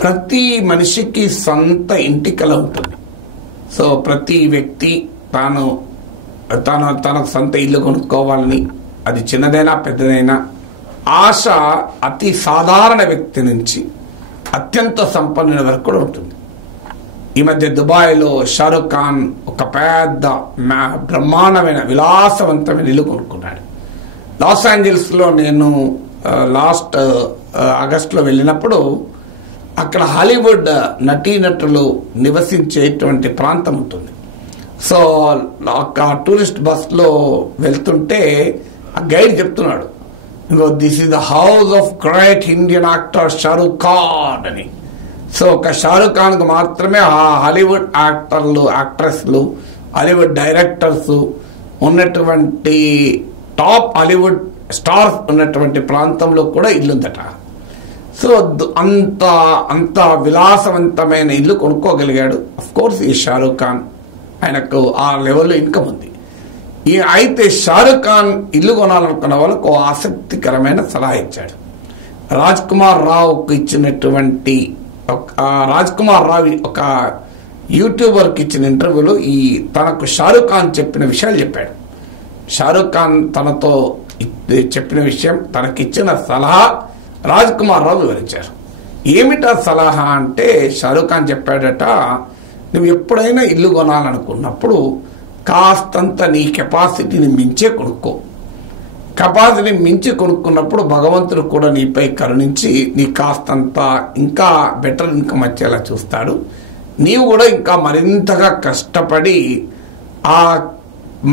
ప్రతి మనిషికి సొంత ఇంటి కల ఉంటుంది. సో ప్రతి వ్యక్తి తనకు సొంత ఇల్లు కొనుక్కోవాలని, అది చిన్నదైనా పెద్దదైనా ఆశ అతి సాధారణ వ్యక్తి నుంచి అత్యంత సంపన్నుల వరకు కూడా ఉంటుంది. ఈ మధ్య దుబాయ్లో షారుఖ్ ఖాన్ ఒక పెద్ద బ్రహ్మాండమైన విలాసవంతమైన ఇల్లు కొనుక్కున్నాడు. లాస్ ఏంజల్స్లో నేను లాస్ట్ ఆగస్టులో వెళ్ళినప్పుడు అక్కడ హాలీవుడ్ నటీనటులు నివసించేటువంటి ప్రాంతం ఉంటుంది. సో ఒక టూరిస్ట్ బస్లో వెళ్తుంటే ఆ గైడ్ చెప్తున్నాడు, this is the house of great Indian actor Shahrukh Khan అని. సో ఒక షారుఖ్ ఖాన్కు మాత్రమే ఆ హాలీవుడ్ యాక్టర్లు, యాక్ట్రెస్లు, హాలీవుడ్ డైరెక్టర్స్ ఉన్నటువంటి టాప్ హాలీవుడ్ స్టార్స్ ఉన్నటువంటి ప్రాంతంలో కూడా ఇల్లుందట. సో అంత విలాసవంతమైన ఇల్లు కొనుక్కోగలిగాడు. అఫ్ కోర్స్ ఈ షారుఖ్ ఖాన్, ఆయనకు ఆ లెవెల్లో ఇన్కమ్ ఉంది. అయితే షారుఖ్ ఖాన్ ఇల్లు కొనాలనుకున్న వాళ్ళకు ఒక ఆసక్తికరమైన సలహా ఇచ్చాడు. రాజ్ కుమార్ రావుకు ఇచ్చినటువంటి రాజ్ కుమార్ రావు ఒక యూట్యూబర్కి ఇచ్చిన ఇంటర్వ్యూలో తనకు షారుఖ్ ఖాన్ చెప్పిన విషయాలు చెప్పాడు. షారుఖ్ ఖాన్ తనతో చెప్పిన విషయం, తనకిచ్చిన సలహా రాజ్ కుమార్ రావు వివరించారు. ఏమిటా సలహా అంటే, షారుఖ్ ఖాన్ చెప్పాడట, నువ్వు ఎప్పుడైనా ఇల్లు కొనాలనుకున్నప్పుడు కాస్తంత నీ కెపాసిటీని మించే కొనుక్కో. కెపాసిటీ మించి కొనుక్కున్నప్పుడు భగవంతుడు కూడా నీపై కరుణించి నీ కాస్తంత ఇంకా బెటర్ ఇన్కమ్ వచ్చేలా చూస్తాడు. నీవు కూడా ఇంకా మరింతగా కష్టపడి ఆ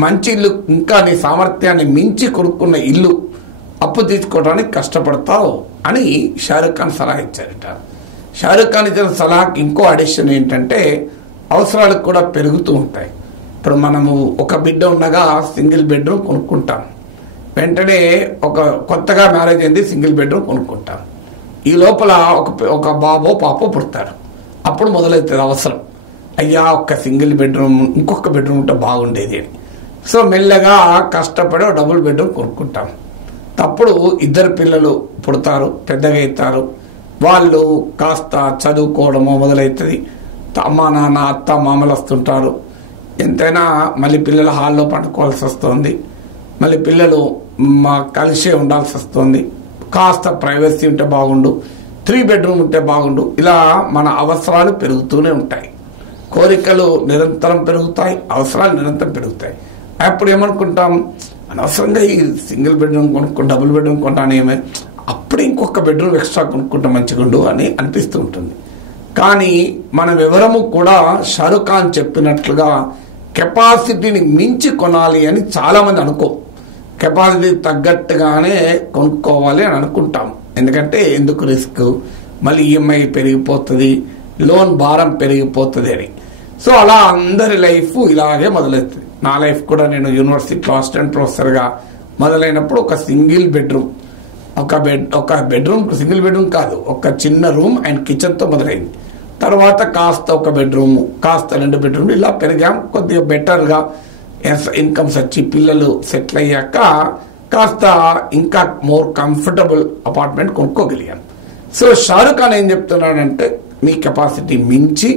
మంచి ఇల్లు, ఇంకా నీ సామర్థ్యాన్ని మించి కొనుక్కున్న ఇల్లు అప్పు తీసుకోవడానికి కష్టపడతావు అని షారుఖ్ ఖాన్ సలహా ఇచ్చారట. షారుఖ్ ఖాన్ ఇచ్చిన సలహాకి ఇంకో అడిషన్ ఏంటంటే, అవసరాలు కూడా పెరుగుతూ ఉంటాయి. ఇప్పుడు మనము ఒక బిడ్డ ఉండగా సింగిల్ బెడ్రూమ్ కొనుక్కుంటాం, వెంటనే కొత్తగా మ్యారేజ్ అయింది సింగిల్ బెడ్రూమ్ కొనుక్కుంటాం. ఈ లోపల ఒక బాబో పాపో పుడతారు. అప్పుడు మొదలవుతుంది అవసరం, అయ్యా ఒక్క సింగిల్ బెడ్రూమ్, ఇంకొక బెడ్రూమ్ ఉంటే బాగుండేది అని. సో మెల్లగా కష్టపడి డబుల్ బెడ్రూమ్ కొనుక్కుంటాం. అప్పుడు ఇద్దరు పిల్లలు పుడతారు, పెద్దగా అవుతారు, వాళ్ళు కాస్త చదువుకోవడమో మొదలవుతుంది. అమ్మ నాన్న అత్త మామలు వస్తుంటారు. ఎంతైనా మళ్ళీ పిల్లల హాల్లో పండుకోవాల్సి వస్తుంది, మళ్ళీ పిల్లలు కలిసే ఉండాల్సి వస్తుంది. కాస్త ప్రైవసీ ఉంటే బాగుండు, 3 బెడ్రూమ్ ఉంటే బాగుండు. ఇలా మన అవసరాలు పెరుగుతూనే ఉంటాయి, కోరికలు నిరంతరం పెరుగుతాయి, అవసరాలు నిరంతరం పెరుగుతాయి. అప్పుడు ఏమనుకుంటాం, అనవసరంగా ఈ సింగిల్ బెడ్రూమ్ డబుల్ బెడ్రూమ్ కొంటానేమే, అప్పుడు ఇంకొక బెడ్రూమ్ ఎక్స్ట్రా కొనుక్కుంటా మంచిగుండు అని అనిపిస్తూ ఉంటుంది. కానీ మనం ఎవరము కూడా షారుఖ్ ఖాన్ చెప్పినట్లుగా కెపాసిటీని మించి కొనాలి అని చాలామంది అనుకో. కెపాసిటీ తగ్గట్టుగానే కొనుక్కోవాలి అని అనుకుంటాం. ఎందుకు రిస్క్, మళ్ళీ ఈఎంఐ పెరిగిపోతుంది, లోన్ భారం పెరిగిపోతుంది అని. సో అలా అందరి లైఫ్ ఇలాగే మొదలవుతుంది. నా లైఫ్ కూడా నేను యూనివర్సిటీలో అసిస్టెంట్ ప్రొఫెసర్గా మొదలైనప్పుడు ఒక సింగిల్ బెడ్రూమ్, ఒక బెడ్రూమ్ సింగిల్ బెడ్రూమ్ కాదు, ఒక చిన్న రూమ్ అండ్ కిచెన్తో మొదలైంది. తర్వాత కాస్త ఒక బెడ్రూమ్, కాస్త 2 బెడ్రూమ్, ఇలా పెరిగాం. కొద్దిగా బెటర్గా ఇన్కమ్స్ వచ్చి పిల్లలు సెటిల్ అయ్యాక కాస్త ఇంకా మోర్ కంఫర్టబుల్ అపార్ట్మెంట్ కొనుక్కోగలిగాను. సో షారుఖ్ ఖాన్ ఏం చెప్తున్నాడంటే, నీ కెపాసిటీ మించి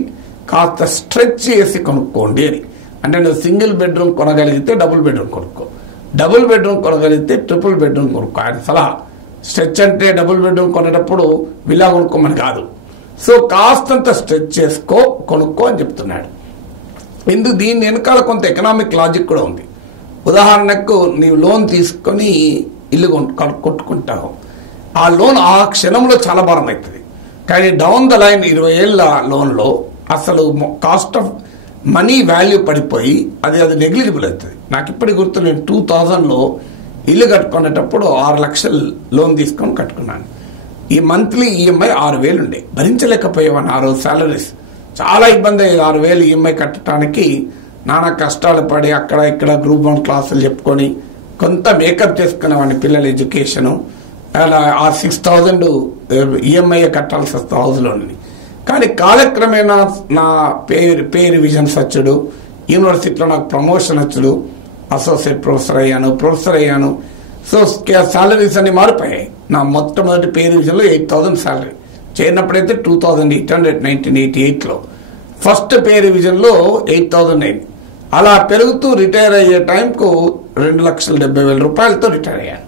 కాస్త స్ట్రెచ్ చేసి కొనుక్కోండి అని. అంటే నువ్వు సింగిల్ బెడ్రూమ్ కొనగలిగితే డబుల్ బెడ్రూమ్ కొనుక్కో, డబుల్ బెడ్రూమ్ కొనగలిగితే ట్రిపుల్ బెడ్రూమ్ కొనుక్కో. ఆయన సలహా స్ట్రెచ్ అంటే డబుల్ బెడ్రూమ్ కొనేటప్పుడు విలా కొనుక్కోమని కాదు. సో కాస్తంత స్ట్రెచ్ చేసుకో, కొనుక్కో అని చెప్తున్నాడు. దీని వెనకాల కొంత ఎకనామిక్ లాజిక్ కూడా ఉంది. ఉదాహరణకు నీవు లోన్ తీసుకొని ఇల్లు కొట్టుకుంటావు, ఆ లోన్ ఆ క్షణంలో చాలా భారం అవుతుంది. కానీ డౌన్ ద లైన్ 20 ఏళ్ళ లోన్లో అసలు కాస్ట్ ఆఫ్ మనీ వాల్యూ పడిపోయి అది నెగ్లిజిబుల్ అవుతుంది. నాకు ఇప్పటికి గుర్తు, నేను 2000లో ఇల్లు కట్టుకునేటప్పుడు 6 లక్షలు లోన్ తీసుకొని కట్టుకున్నాను. ఈ మంత్లీ ఈఎంఐ 6,000 ఉండే, భరించలేకపోయేవాను. ఆ రోజు శాలరీస్ చాలా ఇబ్బంది అయ్యేది. 6,000 ఈఎంఐ కట్టడానికి నానా కష్టాలు పడి అక్కడ ఇక్కడ గ్రూప్ 1 క్లాసులు చెప్పుకొని కొంత మేకప్ చేసుకునేవాడిని. పిల్లల ఎడ్యుకేషను అలా ఆ 6,000 ఈఎంఐ కట్టాల్సి వస్తుంది హౌస్లోని. కానీ కాలక్రమేణా నా పే రివిజన్స్ వచ్చుడు, యూనివర్సిటీలో నాకు ప్రమోషన్ వచ్చుడు, అసోసియేట్ ప్రొఫెసర్ అయ్యాను. సో సాలరీస్ అన్ని మారిపోయాయి. నా మొట్టమొదటి పే రివిజన్లో 8,000 శాలరీ, చేరినప్పుడైతే 2800 1988లో, ఫస్ట్ పే రివిజన్లో 8009. అలా పెరుగుతూ రిటైర్ అయ్యే టైంకు 2,70,000 రూపాయలతో రిటైర్ అయ్యాను.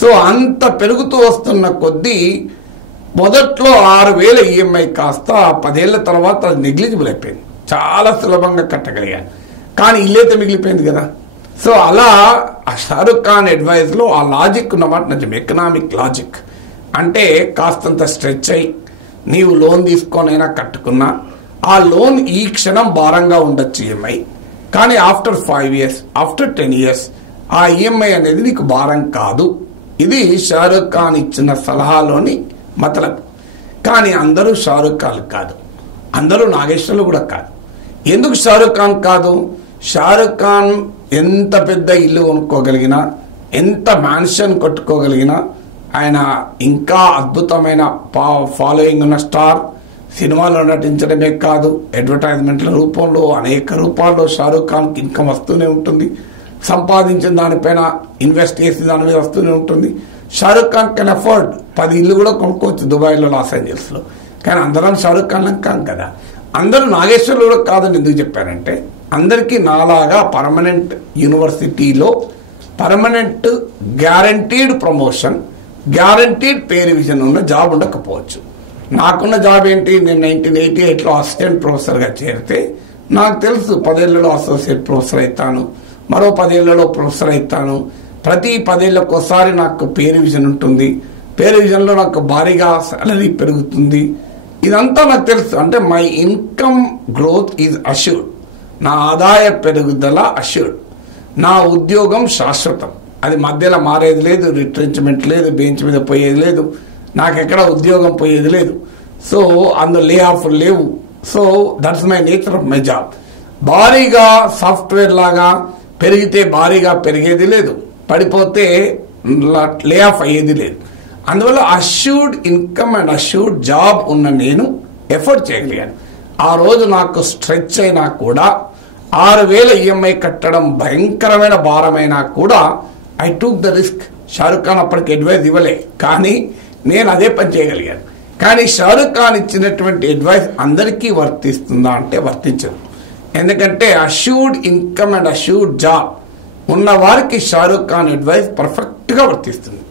సో అంత పెరుగుతూ వస్తున్న కొద్దీ మొదట్లో 6,000 ఈఎంఐ కాస్త 10 ఏళ్ల తర్వాత అది నెగ్లిజిబుల్ అయిపోయింది. చాలా సులభంగా కట్టగలిగాను. కానీ ఇల్లైతే మిగిలిపోయింది కదా. సో అలా షారుఖ్ ఖాన్ అడ్వైజ్లో ఆ లాజిక్ ఉన్నమాట నిజం, ఎకనామిక్ లాజిక్. అంటే కాస్తంత స్ట్రెచ్ అయ్యి నీవు లోన్ తీసుకొనైనా కట్టుకున్నా ఆ లోన్ ఈ క్షణం భారంగా ఉండొచ్చు ఈఎంఐ, కానీ ఆఫ్టర్ 5 years, ఆఫ్టర్ 10 years ఆ ఈఎంఐ అనేది నీకు భారం కాదు. ఇది షారుఖ్ ఖాన్ ఇచ్చిన సలహాలోని మతలబు. కానీ అందరూ షారుఖ్ ఖాన్ కాదు, అందరూ నాగేశ్వర్లు కూడా కాదు. ఎందుకు షారుఖ్ ఖాన్ కాదు? షారుఖ్ ఖాన్ ఎంత పెద్ద ఇల్లు కొనుక్కోగలిగినా, ఎంత మ్యాన్షన్ కట్టుకోగలిగినా, ఆయన ఇంకా అద్భుతమైన ఫాలోయింగ్ ఉన్న స్టార్. సినిమాలో నటించడమే కాదు, అడ్వర్టైజ్మెంట్ల రూపంలో అనేక రూపాల్లో షారుఖ్ ఖాన్కి ఇన్కమ్ వస్తూనే ఉంటుంది. సంపాదించిన దానిపైన ఇన్వెస్ట్ చేసిన దాని మీద వస్తూనే ఉంటుంది. షారుఖ్ ఖాన్ కెన్ అఫోర్డ్ 10 ఇల్లు కూడా కొనుక్కోవచ్చు దుబాయ్లో, లాస్ ఏంజల్స్లో. కానీ అందరం షారుఖ్ ఖాన్ కాదు కదా. అందరూ నాగేశ్వర్లు కూడా కాదని ఎందుకు చెప్పారంటే, అందరికీ నాలాగా పర్మనెంట్ యూనివర్సిటీలో permanent guaranteed promotion, guaranteed pay revision ఉన్న జాబ్ ఉండకపోవచ్చు. నాకున్న జాబ్ ఏంటి? నేను 1988లో అసిస్టెంట్ ప్రొఫెసర్గా చేరితే నాకు తెలుసు 10 ఏళ్లలో అసోసియేట్ ప్రొఫెసర్ అవుతాను, మరో 10 ఏళ్లలో ప్రొఫెసర్ అవుతాను. ప్రతి 10 ఏళ్ళకు ఒకసారి నాకు పే రివిజన్ ఉంటుంది. పే రివిజన్లో నాకు భారీగా సాలరీ పెరుగుతుంది. ఇదంతా నాకు తెలుసు. అంటే my income growth is assured, నా ఆదాయ పెరుగుదల అష్యూర్డ్, నా ఉద్యోగం శాశ్వతం, అది మధ్యలో మారేది లేదు, రిట్రెంచ్మెంట్ లేదు, బెంచ్ మీద పోయేది లేదు, నాకెక్కడ ఉద్యోగం పోయేది లేదు. సో అందులో లే ఆఫ్ లేవు. So that's my nature of my job. భారీగా సాఫ్ట్వేర్ లాగా పెరిగితే భారీగా పెరిగేది లేదు, పడిపోతే లే ఆఫ్ అయ్యేది లేదు. అందువల్ల assured income and assured job ఉన్న నేను ఎఫర్ట్ చేయగలిగాను. ఆ రోజు నాకు స్ట్రెచ్ అయినా కూడా 6,000 ఈఎంఐ కట్టడం భయంకరమైన భారమైనా కూడా I took the risk. Shahrukh Khan అప్పటికి అడ్వైజ్ ఇవ్వలే, కానీ నేను అదే పని చేయగలిగాను. కానీ షారుఖ్ ఖాన్ ఇచ్చినటువంటి అడ్వైస్ అందరికీ వర్తిస్తుందా అంటే వర్తించదు. ఎందుకంటే assured income and assured job ఉన్న వారికి షారుఖ్ ఖాన్ అడ్వైస్ పర్ఫెక్ట్గా వర్తిస్తుంది.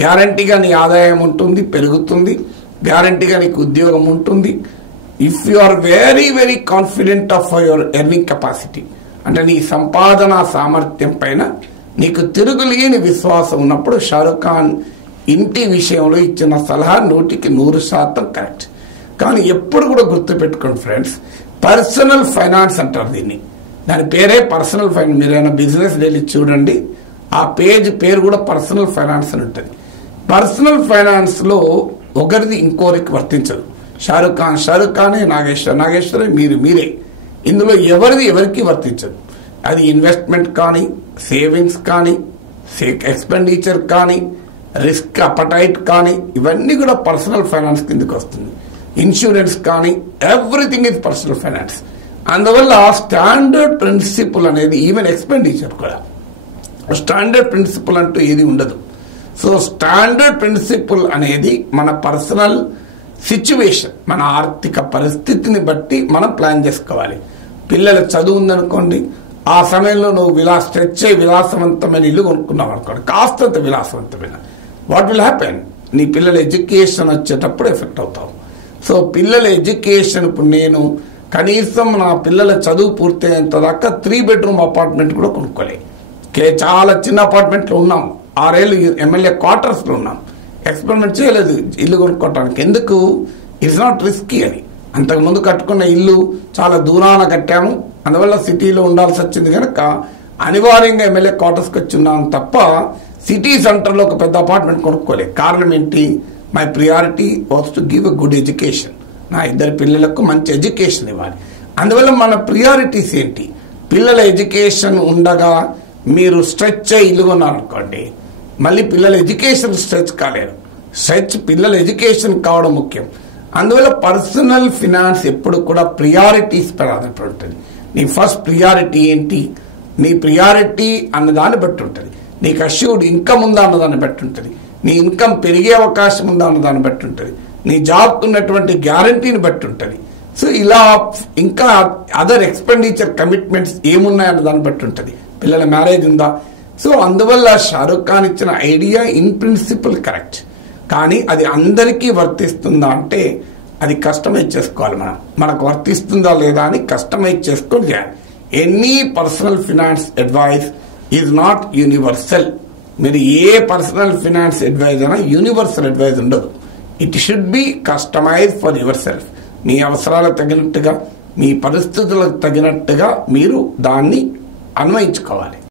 గ్యారంటీగా నీ ఆదాయం ఉంటుంది, పెరుగుతుంది, గ్యారంటీగా నీకు ఉద్యోగం ఉంటుంది. If you are very very confident of your earning capacity, అంటే నీ సంపాదన సామర్థ్యం పైన నీకు తిరుగులేని విశ్వాసం ఉన్నప్పుడు షారుఖ్ ఖాన్ ఇంటి విషయంలో ఇచ్చిన సలహా 100% కరెక్ట్. కానీ ఎప్పుడు కూడా గుర్తుపెట్టుకోండి ఫ్రెండ్స్, పర్సనల్ ఫైనాన్స్ అంటారు దీన్ని. దాని పేరే పర్సనల్ ఫైనాన్స్. మీరు ఏమైనా బిజినెస్ డైలీ చూడండి, ఆ పేరు కూడా పర్సనల్ ఫైనాన్స్ అని ఉంటుంది. పర్సనల్ ఫైనాన్స్లో ఒకరిది ఇంకోరికి వర్తించదు. షారుఖ్ ఖానే, నాగేశ్వరే మీరే. ఇందులో ఎవరికి వర్తించదు. అది ఇన్వెస్ట్మెంట్ కానీ, సేవింగ్స్ కానీ, ఎక్స్పెండిచర్ కానీ, రిస్క్ అపటైట్ కానీ, ఇవన్నీ కూడా పర్సనల్ ఫైనాన్స్ కిందకి వస్తుంది. ఇన్సూరెన్స్ కానీ, ఎవ్రీథింగ్ ఇస్ పర్సనల్ ఫైనాన్స్. అందువల్ల స్టాండర్డ్ ప్రిన్సిపల్ అనేది, ఈవెన్ ఎక్స్పెండిచర్ కూడా స్టాండర్డ్ ప్రిన్సిపల్ అంటూ ఏది ఉండదు. సో స్టాండర్డ్ ప్రిన్సిపల్ అనేది మన పర్సనల్ సిచ్యువేషన్, మన ఆర్థిక పరిస్థితిని బట్టి మనం ప్లాన్ చేసుకోవాలి. పిల్లల చదువు ఉందనుకోండి, ఆ సమయంలో నువ్వు స్ట్రెచ్ అయ్యి విలాసవంతమైన ఇల్లు కొనుక్కున్నావు అనుకోండి, కాస్తంత విలాసవంతమైన, వాట్ విల్ హ్యాపెన్? నీ పిల్లల ఎడ్యుకేషన్ వచ్చేటప్పుడు ఎఫెక్ట్ అవుతావు. సో పిల్లల ఎడ్యుకేషన్, ఇప్పుడు నేను కనీసం నా పిల్లల చదువు పూర్తయ్యేంత దాకా 3 bedroom అపార్ట్మెంట్ కూడా కొనుక్కోలే. చాలా చిన్న అపార్ట్మెంట్లో ఉన్నాం, 6 ఏళ్ళు ఎమ్మెల్యే క్వార్టర్స్లో ఉన్నాం. ఎక్స్పెరిమెంట్ చేయలేదు ఇల్లు కొనుక్కోవటానికి. ఎందుకు? ఇట్స్ నాట్ రిస్కీ అని. అంతకుముందు కట్టుకున్న ఇల్లు చాలా దూరాన కట్టాము, అందువల్ల సిటీలో ఉండాల్సి వచ్చింది కనుక అనివార్యంగా ఎమ్మెల్యే క్వార్టర్స్కి వచ్చి ఉన్నాను తప్ప సిటీ సెంటర్లో ఒక పెద్ద అపార్ట్మెంట్ కొనుక్కోలేదు. కారణం ఏంటి? My priority was to give a good education. నా 2 పిల్లలకు మంచి ఎడ్యుకేషన్ ఇవ్వాలి. అందువల్ల మన ప్రియారిటీస్ ఏంటి? పిల్లల ఎడ్యుకేషన్ ఉండగా మీరు స్ట్రెచ్ అయ్యి ఇల్లు కొన్నారనుకోండి, మళ్ళీ పిల్లల ఎడ్యుకేషన్ స్ట్రెచ్ కాలేరు. పిల్లల ఎడ్యుకేషన్ కావడం ముఖ్యం. అందువల్ల పర్సనల్ ఫినాన్స్ ఎప్పుడు కూడా ప్రియారిటీస్ పై ఆధారపడి ఉంటుంది. నీ ఫస్ట్ ప్రియారిటీ ఏంటి? నీ ప్రియారిటీ అన్నదాన్ని బట్టి ఉంటుంది. నీకు అష్యూర్డ్ ఇన్కమ్ ఉందా అన్నదాన్ని బట్టి ఉంటుంది. నీ ఇన్కమ్ పెరిగే అవకాశం ఉందా అన్నదాన్ని బట్టి ఉంటుంది. నీ జాబ్ ఉన్నటువంటి గ్యారంటీని బట్టి ఉంటుంది. సో ఇలా ఇంకా అదర్ ఎక్స్పెండిచర్ కమిట్మెంట్స్ ఏమున్నాయన్న దాన్ని బట్టి ఉంటుంది. పిల్లల మ్యారేజ్ ఉందా? సో అందువల్ల షారుఖ్ ఖాన్ ఇచ్చిన ఐడియా ఇన్ ప్రిన్సిపల్ కరెక్ట్, కానీ అది అందరికీ వర్తిస్తుందా అంటే అది కస్టమైజ్ చేసుకోవాలి. మనకు వర్తిస్తుందా లేదా అని కస్టమైజ్ చేసుకొని చేయాలి. Any personal finance advice is not universal. మీరు ఏ పర్సనల్ ఫినాన్స్ అడ్వైజ్ అయినా యూనివర్సల్ అడ్వైజ్ ఉండదు. It should be customise for yourself. మీ అవసరాలకు తగినట్టుగా, మీ పరిస్థితులకు తగినట్టుగా మీరు దాన్ని అన్వయించుకోవాలి.